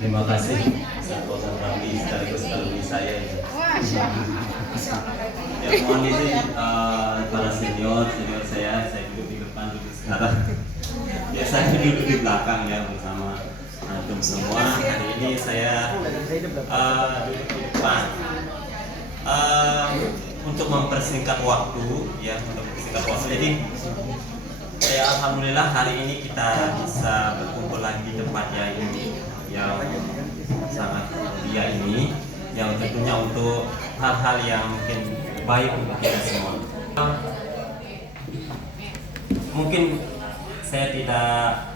Terima kasih Ustaz Ramli sekaligus alumni saya ya. Ya mohon izin para senior saya duduk di depan dulu sekarang. Ya saya duduk di belakang ya bersama antum semua. Hari ini saya duduk di depan untuk mempersingkat waktu ya, untuk mempersingkat waktu. Jadi saya alhamdulillah hari ini kita bisa berkumpul lagi di tempat yang sangat mulia ini, yang tentunya untuk hal-hal yang mungkin baik untuk kita semua. Mungkin saya tidak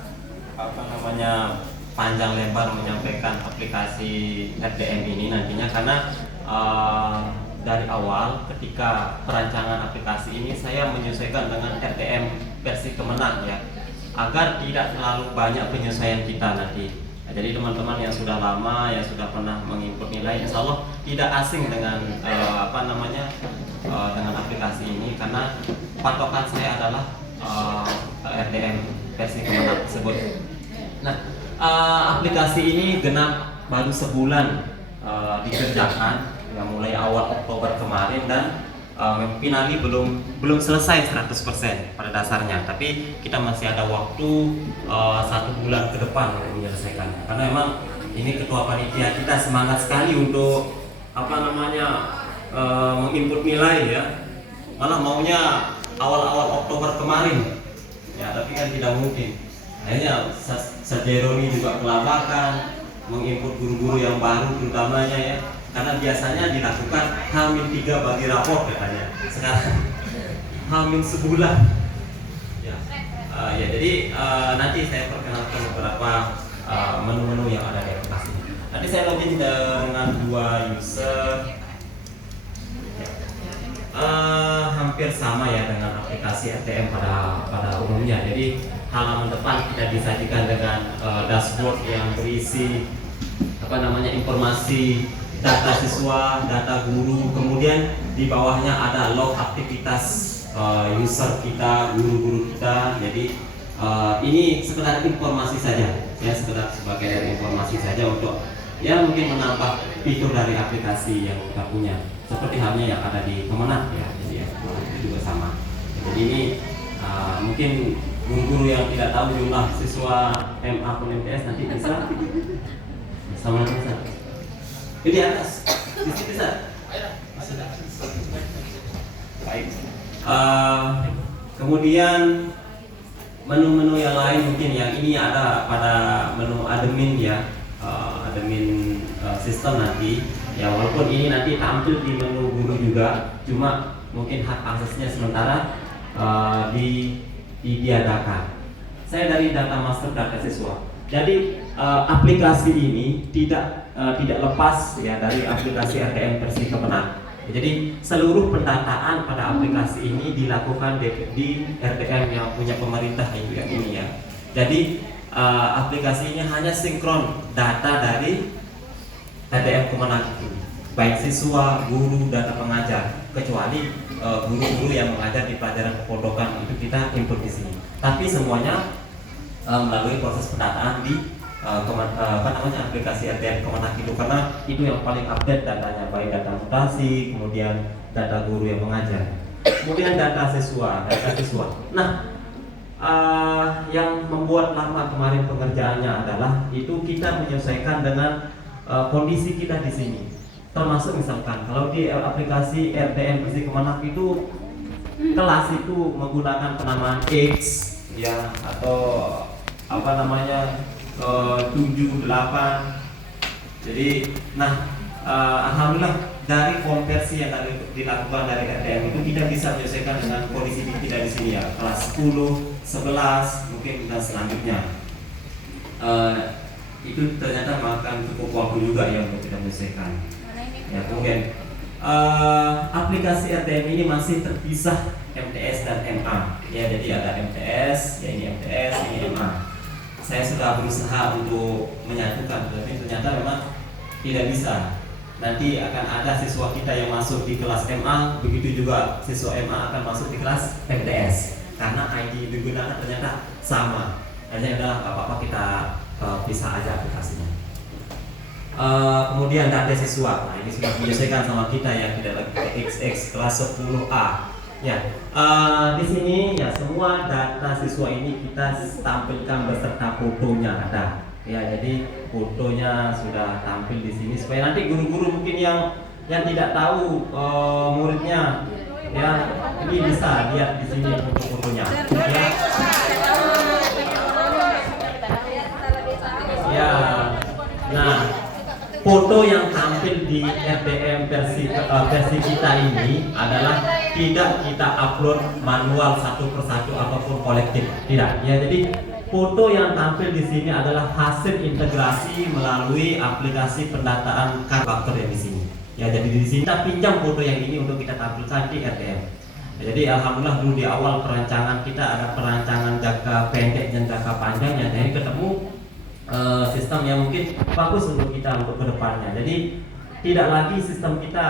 panjang lebar menyampaikan aplikasi RDM ini nantinya, karena dari awal ketika perancangan aplikasi ini saya menyesuaikan dengan RDM versi Kemenang ya, agar tidak terlalu banyak penyesuaian kita nanti. Jadi teman-teman yang sudah lama, yang sudah pernah menginput nilai, insya Allah tidak asing dengan dengan aplikasi ini, karena patokan saya adalah RDM versi Kemenang tersebut. Nah, aplikasi ini genap baru sebulan dikerjakan, yang mulai awal Oktober kemarin, dan finali belum selesai 100% pada dasarnya, tapi kita masih ada waktu 1 bulan ke depan untuk menyelesaikannya, karena memang ini ketua panitia kita semangat sekali untuk menginput nilai ya, malah maunya awal-awal Oktober kemarin ya, tapi kan tidak mungkin. Akhirnya Sajeroni juga kelabakan menginput guru-guru yang baru terutamanya ya, karena biasanya dilakukan H-3 bagi rapor katanya, sekarang H- sebulan ya. Jadi nanti saya perkenalkan beberapa menu-menu yang ada di aplikasi. Nanti saya login dengan 2 user, hampir sama ya dengan aplikasi RTM pada umumnya. Jadi halaman depan kita disajikan dengan dashboard yang berisi informasi data siswa, data guru, kemudian di bawahnya ada log aktivitas user kita, guru-guru kita. Jadi ini sekedar informasi saja, ya, sekedar sebagai dari informasi saja untuk ya mungkin menambah fitur dari aplikasi yang kita punya, seperti halnya yang ada di Kemenang ya. Jadi ya, itu juga sama. Jadi ini mungkin guru-guru yang tidak tahu jumlah siswa MA pun MTS nanti bisa sama bisa. Di atas, di sini bisa. Baik. Kemudian menu-menu yang lain mungkin yang ini ada pada menu admin ya, admin sistem nanti. Ya walaupun ini nanti tampil di menu guru juga, cuma mungkin hak aksesnya sementara diadakan. Saya dari data master data siswa. Jadi aplikasi ini tidak lepas ya dari aplikasi RTM versi Kemenang. Jadi seluruh pendataan pada aplikasi ini dilakukan di RTM yang punya pemerintah yang ini ya. Jadi aplikasi ini hanya sinkron data dari RTM Kemenang itu, baik siswa, guru, data pengajar, kecuali guru-guru yang mengajar di pelajaran kepondokan itu kita input di sini. Tapi semuanya melalui proses pendataan di aplikasi RTM Kemenang itu, karena itu yang paling update datanya, baik data mutasi, kemudian data guru yang mengajar, kemudian data siswa. Nah, yang membuat lama kemarin pengerjaannya adalah itu kita menyesuaikan dengan kondisi kita di sini. Termasuk misalkan kalau di aplikasi RTM versi Kemenang itu kelas itu menggunakan penamaan X ya, atau 7, 8. Jadi alhamdulillah dari konversi yang tadi dilakukan dari RTM itu kita bisa menyelesaikan dengan kondisi kita di sini ya, kelas 10, 11 mungkin dan selanjutnya. Itu ternyata makan cukup waktu juga ya untuk kita menyelesaikan. Ya, kemudian aplikasi RTM ini masih terpisah MTS dan MA. Ya, jadi ada MTS, ya ini MTS, ini MA. Saya sudah berusaha untuk menyatukan, tapi ternyata memang tidak bisa. Nanti akan ada siswa kita yang masuk di kelas MA, begitu juga siswa MA akan masuk di kelas MTS, karena ID yang digunakan ternyata sama. Hanya adalah apa-apa kita pisah aja aplikasinya. Kemudian data siswa, nah ini sudah menyesuaikan sama kita ya, tidak lagi XX kelas 10A. Ya, di sini ya semua data siswa ini kita tampilkan beserta fotonya ada. Ya, jadi fotonya sudah tampil di sini supaya nanti guru-guru mungkin yang tidak tahu muridnya ya ini bisa lihat di sini foto-fotonya. Ya. Ya, nah foto yang tampil di RDM versi kita ini adalah tidak kita upload manual satu persatu ataupun kolektif, tidak. Ya, jadi foto yang tampil di sini adalah hasil integrasi melalui aplikasi pendataan karakter yang di sini. Ya, jadi di sini kita pinjam foto yang ini untuk kita tampilkan di RDM. Ya, jadi alhamdulillah dulu di awal perancangan kita ada perancangan jangka pendek dan jangka panjang yang jadi ketemu sistem yang mungkin bagus untuk kita untuk kedepannya. Jadi tidak lagi sistem kita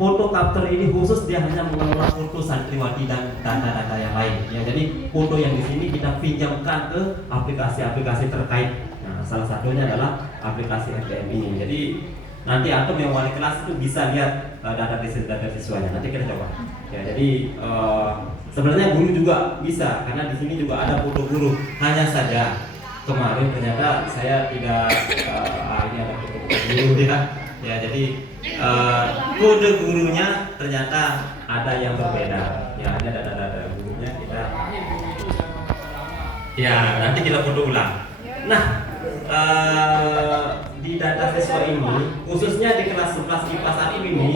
foto capture ini khusus dia hanya mengelola foto santriwati dan data-data yang lain. Ya, jadi foto yang di sini kita pinjamkan ke aplikasi-aplikasi terkait. Nah, salah satunya adalah aplikasi RDM ini. Jadi nanti atau yang wali kelas itu bisa lihat data siswanya. Nanti kita coba. Ya, jadi sebenarnya guru juga bisa karena di sini juga ada foto guru. Hanya saja kemarin ternyata saya tidak ini ada foto guru ya. Ya, jadi kode gurunya ternyata ada yang berbeda. Ya, ada data-data gurunya kita. Ya, nanti kita foto ulang. Nah, di data siswa ini, khususnya di kelas 11 IPA saat ini,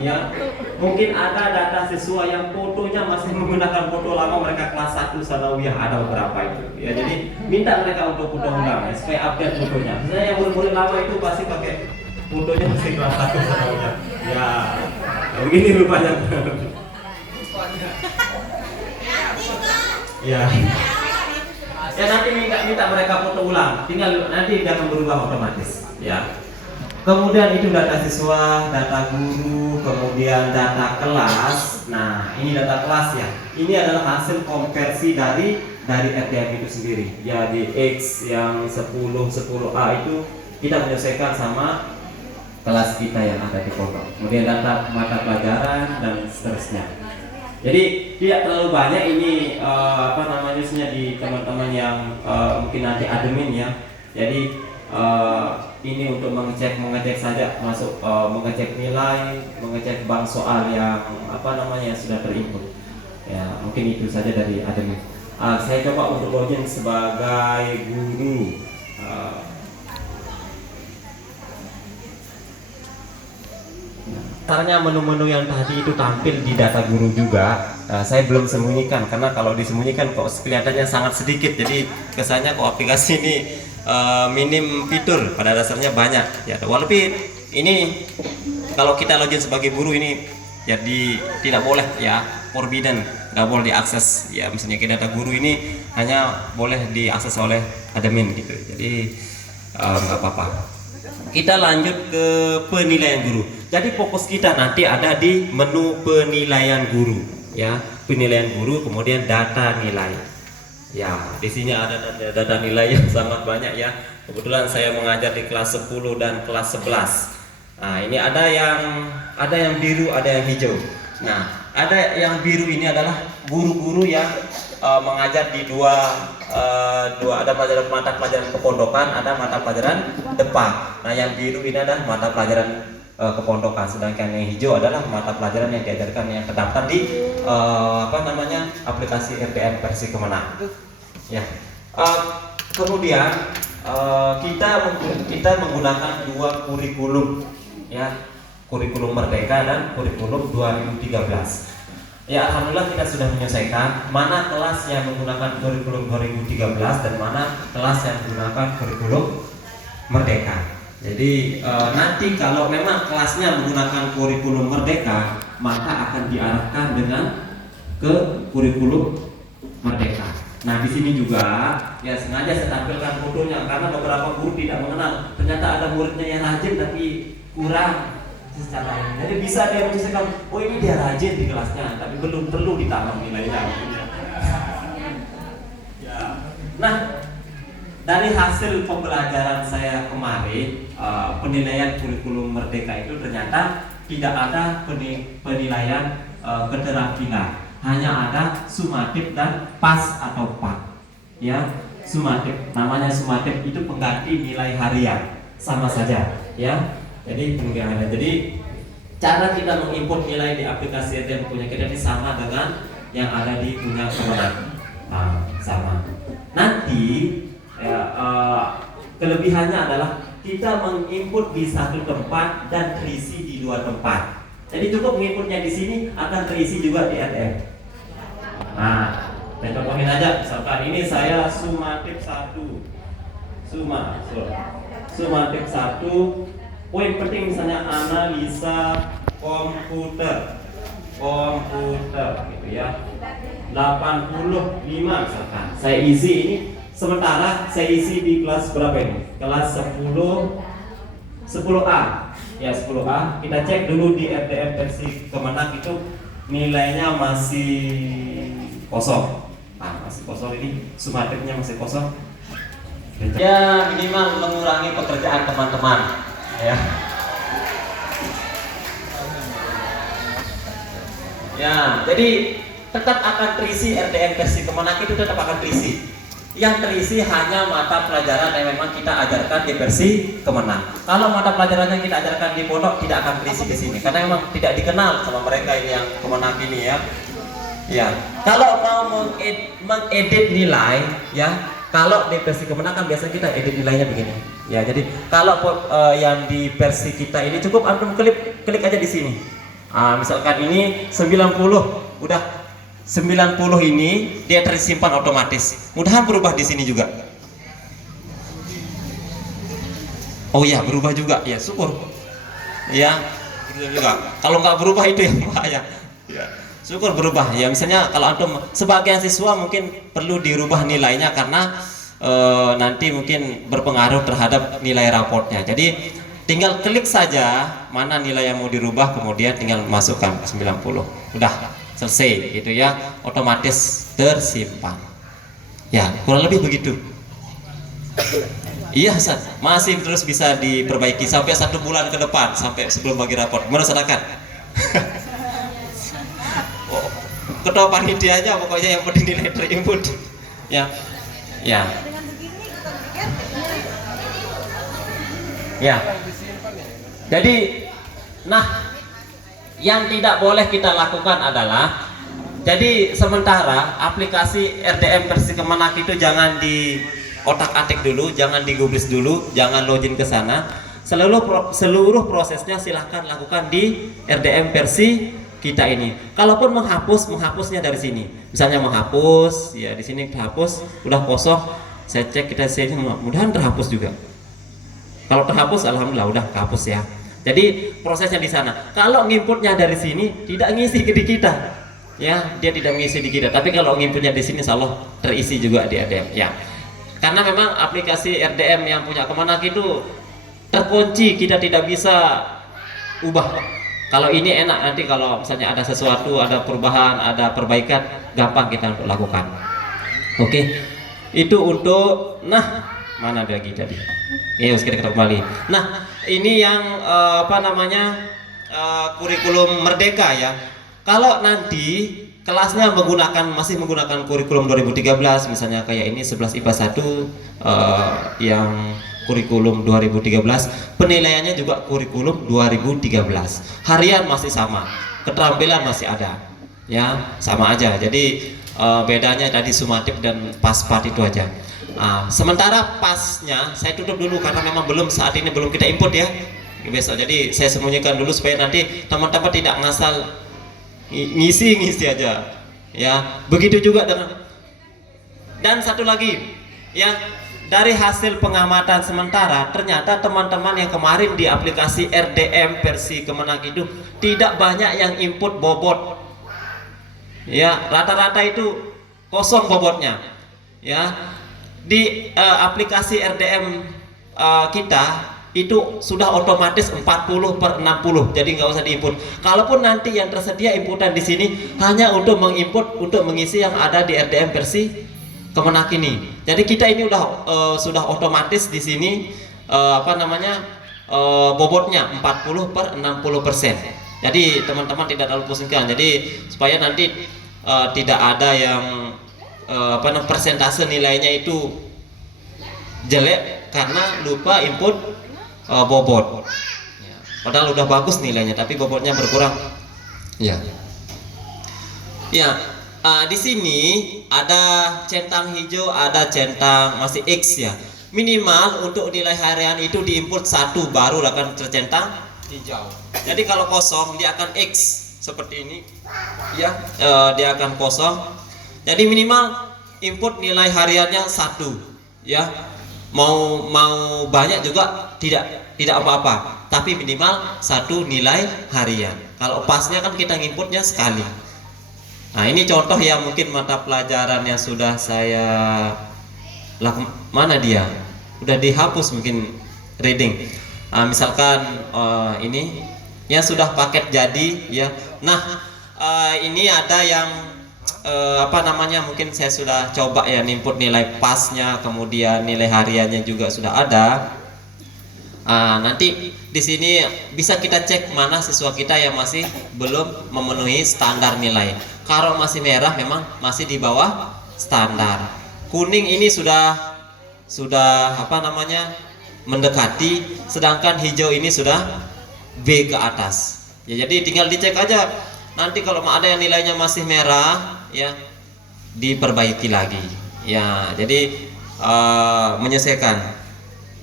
ya mungkin ada data siswa yang fotonya masih menggunakan foto lama mereka kelas 1 sanawiyah, ada beberapa itu. Ya, jadi minta mereka untuk foto ulang ya, supaya update fotonya. Misalnya yang murid-murid lama itu pasti pakai fotonya masih kelas 1 sanawiyah. Ya, begini rupanya. Ya. Ya, nanti minta mereka foto ulang, tinggal nanti dia akan berubah otomatis ya. Kemudian itu data siswa, data guru, kemudian data kelas. Nah, ini data kelas ya, ini adalah hasil konversi dari RDM itu sendiri ya. Di X yang 10A itu kita menyesuaikan sama kelas kita yang ada di pondok. Kemudian data mata pelajaran dan seterusnya. Jadi tidak terlalu banyak ini di teman-teman yang mungkin nanti admin ya. Jadi ini untuk mengecek saja, masuk mengecek nilai, mengecek bank soal yang sudah terinput. Ya, mungkin itu saja dari admin. Saya coba untuk login sebagai guru. Caranya menu-menu yang tadi itu tampil di data guru juga, saya belum sembunyikan karena kalau disembunyikan kok kelihatannya sangat sedikit, jadi kesannya kok aplikasi ini minim fitur, pada dasarnya banyak ya. Walaupun ini kalau kita login sebagai guru ini jadi tidak boleh ya, forbidden, nggak boleh diakses ya. Misalnya ke data guru ini hanya boleh diakses oleh admin gitu, jadi nggak apa-apa. Kita lanjut ke penilaian guru. Jadi fokus kita nanti ada di menu penilaian guru, ya, penilaian guru, kemudian data nilai. Ya, di sini ada data nilai yang sangat banyak ya. Kebetulan saya mengajar di kelas 10 dan kelas 11. Nah, ini ada yang biru, ada yang hijau. Nah, ada yang biru ini adalah guru-guru yang mengajar di dua ada mata pelajaran kepondokan, ada mata pelajaran DEPA. Nah, yang biru ini adalah mata pelajaran kepondokan, sedangkan yang hijau adalah mata pelajaran yang diajarkan yang terdaftar di aplikasi RDM versi Kemenang. Ya. Kemudian kita menggunakan dua kurikulum ya, kurikulum Merdeka dan kurikulum 2013. Ya, alhamdulillah kita sudah menyelesaikan mana kelas yang menggunakan kurikulum 2013 dan mana kelas yang menggunakan kurikulum Merdeka. Jadi nanti kalau memang kelasnya menggunakan kurikulum Merdeka, maka akan diarahkan dengan ke kurikulum Merdeka. Nah, di sini juga ya sengaja saya tampilkan fotonya karena beberapa guru tidak mengenal. Ternyata ada muridnya yang rajin tapi kurang secara ini. Jadi bisa dia menyelesaikan, oh ini dia rajin di kelasnya, tapi belum perlu ditambah nilainya. Ya. Nah, dari hasil pembelajaran saya kemarin, penilaian kurikulum Merdeka itu ternyata tidak ada penilaian keterampilan, hanya ada sumatif dan pas atau pak. Ya, sumatif, namanya sumatif itu pengganti nilai harian, sama saja. Ya, jadi penilaian harian. Jadi cara kita menginput nilai di aplikasi RDM punya kita ini sama dengan yang ada di punya Kemenang. Sama. Nanti ya, kelebihannya adalah kita menginput di satu tempat dan terisi di dua tempat. Jadi cukup menginputnya di sini akan terisi juga di RDM. Nah, saya contohin aja. Misalkan ini saya sumatif 1. Sumatif 1. Poin penting misalnya analisa komputer gitu ya. 85 misalkan. Saya isi ini, sementara saya isi di kelas berapa ini? Kelas 10A. Ya, 10A. Kita cek dulu di RDM versi Kemenang itu nilainya masih kosong. Masih kosong ini, sumatifnya masih kosong. Ya, minimal mengurangi pekerjaan teman-teman. Ya. Ya, jadi tetap akan terisi RDM versi Kemenang itu tetap akan terisi. Yang terisi hanya mata pelajaran yang memang kita ajarkan di versi Kemenang. Kalau mata pelajaran yang kita ajarkan di pondok tidak akan terisi di sini, karena memang tidak dikenal sama mereka ini yang Kemenang ini ya. Ya, kalau mau mengedit nilai ya, kalau di versi Kemenang kan biasanya kita edit nilainya begini. Ya, jadi kalau yang di versi kita ini cukup antum klik aja di sini. Misalkan ini 90, udah 90 ini dia tersimpan otomatis. Mudahan berubah di sini juga. Oh ya, berubah juga. Ya, syukur. Ya, juga. Kalau nggak berubah itu yang bahaya. Ya, syukur berubah. Ya, misalnya kalau antum sebagian siswa mungkin perlu dirubah nilainya karena nanti mungkin berpengaruh terhadap nilai raportnya. Jadi tinggal klik saja mana nilai yang mau dirubah, kemudian tinggal masukkan 90. Udah selesai gitu ya, otomatis tersimpan. Ya, kurang lebih begitu. Iya, Ustaz, masih terus bisa diperbaiki sampai 1 bulan ke depan, sampai sebelum bagi raport. Gimana silakan? Ketua panitianya pokoknya yang penting nilai terinput. Ya. Ya. Ya. Jadi, nah, yang tidak boleh kita lakukan adalah, jadi sementara aplikasi RDM versi Kemenang itu jangan di otak-atik dulu, jangan digubris dulu, jangan login ke sana. Seluruh prosesnya silahkan lakukan di RDM versi kita ini. Kalaupun menghapusnya dari sini. Misalnya menghapus, ya di sini terhapus, udah kosong. Saya cek kita sini, mudahan terhapus juga. Kalau terhapus, alhamdulillah udah kehapus ya. Jadi prosesnya di sana. Kalau nginputnya dari sini tidak ngisi di kita, ya dia tidak ngisi di kita. Tapi kalau nginputnya di sini, insya Allah terisi juga di RDM. Ya, karena memang aplikasi RDM yang punya Kemenang itu terkunci, kita tidak bisa ubah. Kalau ini enak, nanti kalau misalnya ada sesuatu, ada perubahan, ada perbaikan, gampang kita untuk lakukan. Oke, itu untuk mana lagi tadi? Ya, kita kembali. Nah, ini yang kurikulum Merdeka ya. Kalau nanti kelasnya masih menggunakan kurikulum 2013, misalnya kayak ini 11 IPA 1 yang kurikulum 2013, penilaiannya juga kurikulum 2013. Harian masih sama, keterampilan masih ada. Ya, sama aja. Jadi bedanya tadi sumatif dan pas-pat itu aja. Sementara pasnya saya tutup dulu karena memang saat ini belum kita input ya. Besok jadi saya sembunyikan dulu supaya nanti teman-teman tidak ngasal ngisi aja. Ya, begitu juga dengan, dan satu lagi ya, dari hasil pengamatan sementara ternyata teman-teman yang kemarin di aplikasi RDM versi Kemenang itu tidak banyak yang input bobot. Ya, rata-rata itu kosong bobotnya. Ya, di aplikasi RDM kita itu sudah otomatis 40/60, jadi nggak usah diinput. Kalaupun nanti yang tersedia inputan di sini hanya untuk menginput, untuk mengisi yang ada di RDM versi Kemenang ini. Jadi kita ini sudah otomatis di sini bobotnya 40/60%. Jadi teman-teman tidak terlalu pusingkan. Jadi supaya nanti tidak ada yang persentase nilainya itu jelek karena lupa input bobot. Ya, padahal udah bagus nilainya tapi bobotnya berkurang. Ya. Ya, di sini ada centang hijau, ada centang masih X ya. Minimal untuk nilai harian itu diinput 1 baru akan tercentang hijau. Jadi kalau kosong dia akan X seperti ini. Ya, dia akan kosong. Jadi minimal input nilai hariannya 1 ya. Mau banyak juga tidak apa-apa, tapi minimal 1 nilai harian. Kalau pasnya kan kita inputnya sekali. Nah, ini contoh ya, mungkin mata pelajaran yang sudah saya mana dia? Udah dihapus mungkin reading. Misalkan ini yang sudah paket jadi ya. Nah, ini ada yang mungkin saya sudah coba ya input nilai pasnya, kemudian nilai hariannya juga sudah ada. Nanti di sini bisa kita cek mana siswa kita yang masih belum memenuhi standar nilai. Kalau masih merah memang masih di bawah standar. Kuning ini sudah mendekati, sedangkan hijau ini sudah B ke atas. Ya, jadi tinggal dicek aja. Nanti kalau ada yang nilainya masih merah ya diperbaiki lagi. Ya, jadi menyesuaikan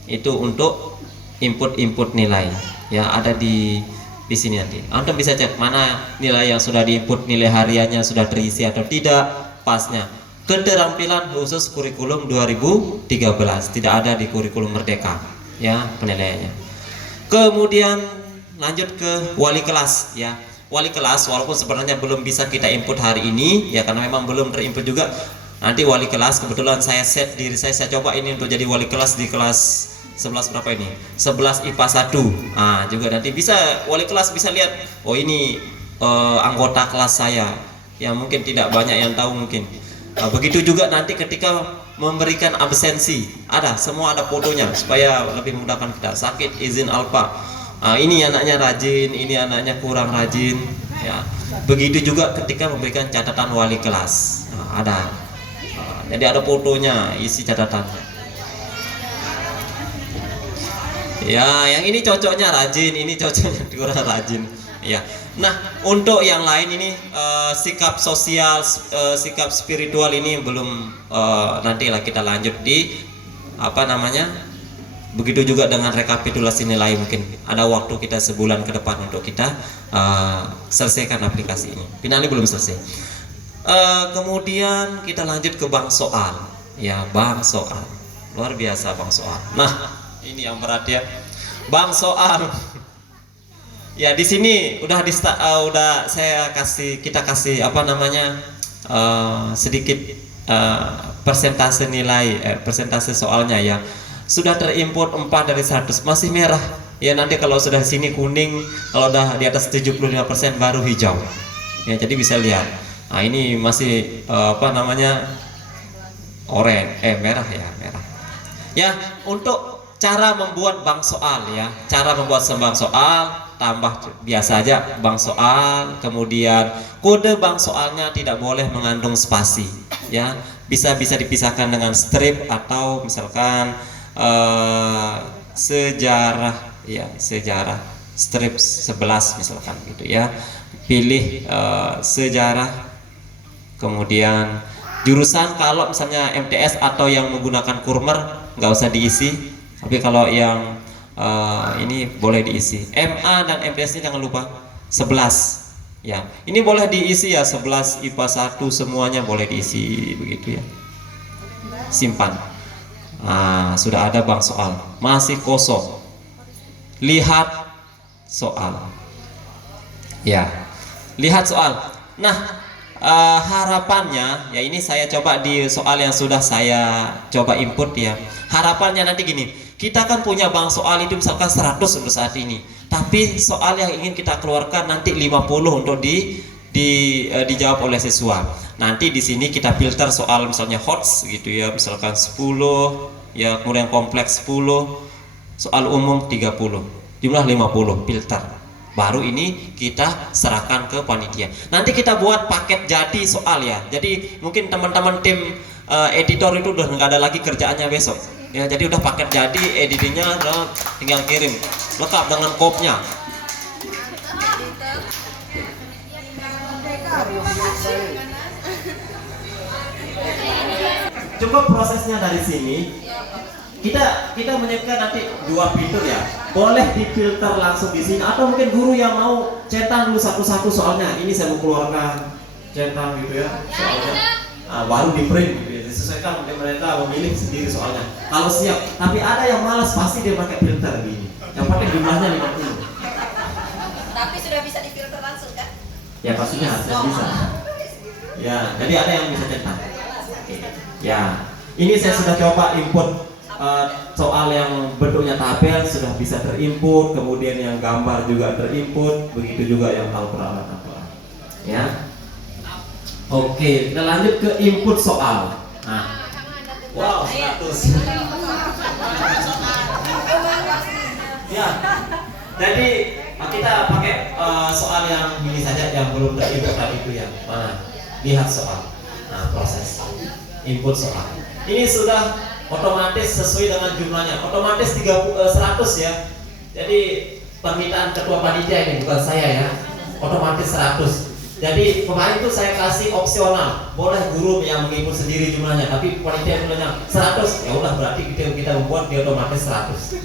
itu untuk input nilai. Ya, ada di sini nanti. Antum bisa cek mana nilai yang sudah diinput, nilai hariannya sudah terisi atau tidak pasnya. Keterampilan khusus kurikulum 2013, tidak ada di kurikulum Merdeka ya penilaiannya. Kemudian lanjut ke wali kelas ya. Wali kelas walaupun sebenarnya belum bisa kita input hari ini ya, karena memang belum terinput juga. Nanti wali kelas kebetulan saya set diri saya coba ini untuk jadi wali kelas di kelas 11 berapa ini? 11 IPA 1. Juga nanti bisa wali kelas bisa lihat, oh ini anggota kelas saya. Ya mungkin tidak banyak yang tahu mungkin. Begitu juga nanti ketika memberikan absensi, semua ada fotonya supaya lebih mudahkan kita. Sakit, izin alfa. Ini anaknya rajin, ini anaknya kurang rajin ya. Begitu juga ketika memberikan catatan wali kelas. Ada. Jadi ada fotonya, isi catatannya. Ya, yang ini cocoknya rajin, ini cocoknya kurang rajin. Ya. Nah, untuk yang lain ini sikap sosial, sikap spiritual ini belum, nantilah kita lanjut di begitu juga dengan rekapitulasi nilai, mungkin ada waktu kita sebulan ke depan untuk kita selesaikan aplikasi ini. Finalnya belum selesai. Kemudian kita lanjut ke bank soal. Ya, bank soal. Luar biasa bank soal. Nah, ini yang berat ya. Bank soal. Ya, di sini udah kita kasih sedikit persentase nilai, persentase soalnya ya. Sudah terinput 4 dari 100, masih merah. Ya, nanti kalau sudah sini kuning, kalau udah di atas 75% baru hijau. Ya, jadi bisa lihat. Nah, ini masih merah ya, merah. Ya, untuk cara membuat bank soal ya. Cara membuat bank soal, tambah biasa aja bank soal, kemudian kode bank soalnya tidak boleh mengandung spasi ya. Bisa dipisahkan dengan strip atau misalkan sejarah ya, sejarah strip 11 misalkan gitu ya. Pilih sejarah, kemudian jurusan kalau misalnya MTS atau yang menggunakan kurmer nggak usah diisi, tapi kalau yang ini boleh diisi. MA dan MTS ini jangan lupa 11 ya. Ini boleh diisi ya, 11 IPA 1 semuanya boleh diisi begitu ya. Simpan. Sudah ada bank soal, masih kosong. Lihat soal. Ya, lihat soal. Nah, harapannya ya, ini saya coba di soal yang sudah saya coba input ya. Harapannya nanti gini, kita kan punya bank soal itu misalkan 100 untuk saat ini, tapi soal yang ingin kita keluarkan nanti 50 untuk dijawab oleh siswa. Nanti di sini kita filter soal misalnya HOTS gitu ya, misalkan 10 ya, kemudian kompleks 10, soal umum 30, jumlah 50 filter. Baru ini kita serahkan ke panitia. Nanti kita buat paket jadi soal ya. Jadi mungkin teman-teman tim editor itu udah nggak ada lagi kerjaannya besok. Ya, jadi udah paket jadi, editingnya tinggal kirim, lengkap dengan kopnya. Cukup prosesnya dari sini. Kita menyiapkan nanti 2 fitur ya. Boleh difilter langsung di sini, atau mungkin guru yang mau centang dulu satu-satu soalnya. Ini saya mau keluarkan centang gitu ya soalnya. Baru di print gitu ya. Disesuaikan, mereka memilih sendiri soalnya. Kalau siap, tapi ada yang malas pasti dia pakai filter gini. Yang penting jumlahnya 50. Tapi sudah bisa difilter langsung kan? Ya pastinya harusnya bisa. Ya, jadi ada yang bisa centang. Ya, ini saya sudah coba input soal yang bentuknya tabel sudah bisa terinput, kemudian yang gambar juga terinput, begitu juga yang Al-Quran. Ya. Oke, kita lanjut ke input soal. Nah, wow, 100. Ya, jadi kita pakai soal yang ini saja yang belum terinput tadi itu ya. Mana? Lihat soal. Nah, proses input soal. Ini sudah otomatis sesuai dengan jumlahnya, otomatis 100 ya. Jadi permintaan ketua panitia ini, bukan saya ya, otomatis 100. Jadi kemarin itu saya kasih opsional, boleh guru yang mengikut sendiri jumlahnya, tapi panitia bilangnya 100, ya udah berarti kita membuat dia otomatis 100.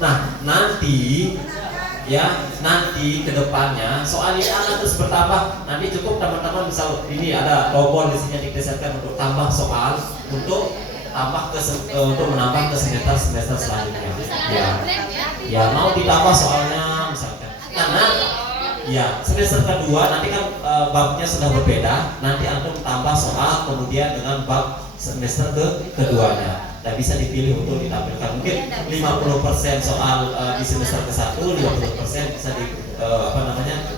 Nah nanti ke depannya soal ini akan terus bertambah. Nanti cukup teman-teman misal ini ada tombol di sini digeserkan untuk tambah soal, untuk untuk menambah ke semester selanjutnya. Ya mau ditambah soalnya misalkan. Karena ya semester kedua nanti kan babnya sudah berbeda. Nanti antum tambah soal kemudian dengan bab semester keduanya. Dan bisa dipilih untuk ditampilkan. Mungkin 50% soal di semester ke-1, 50% bisa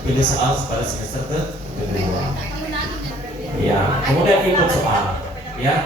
pilih soal pada semester kedua. Ya, kemudian input soal. Ya.